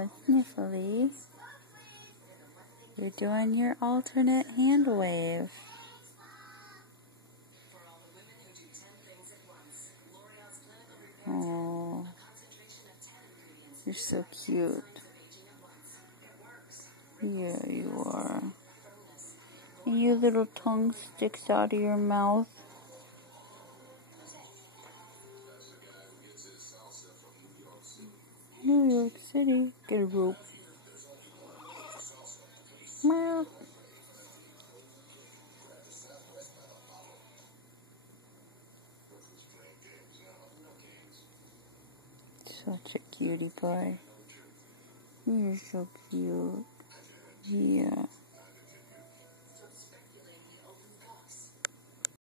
Oh, Sniffly. You're doing your alternate hand wave. Oh, you're so cute. Yeah, you are. And your little tongue sticks out of your mouth. New York City. Get a rope. Meow. Such a cutie pie. You're so cute. Yeah.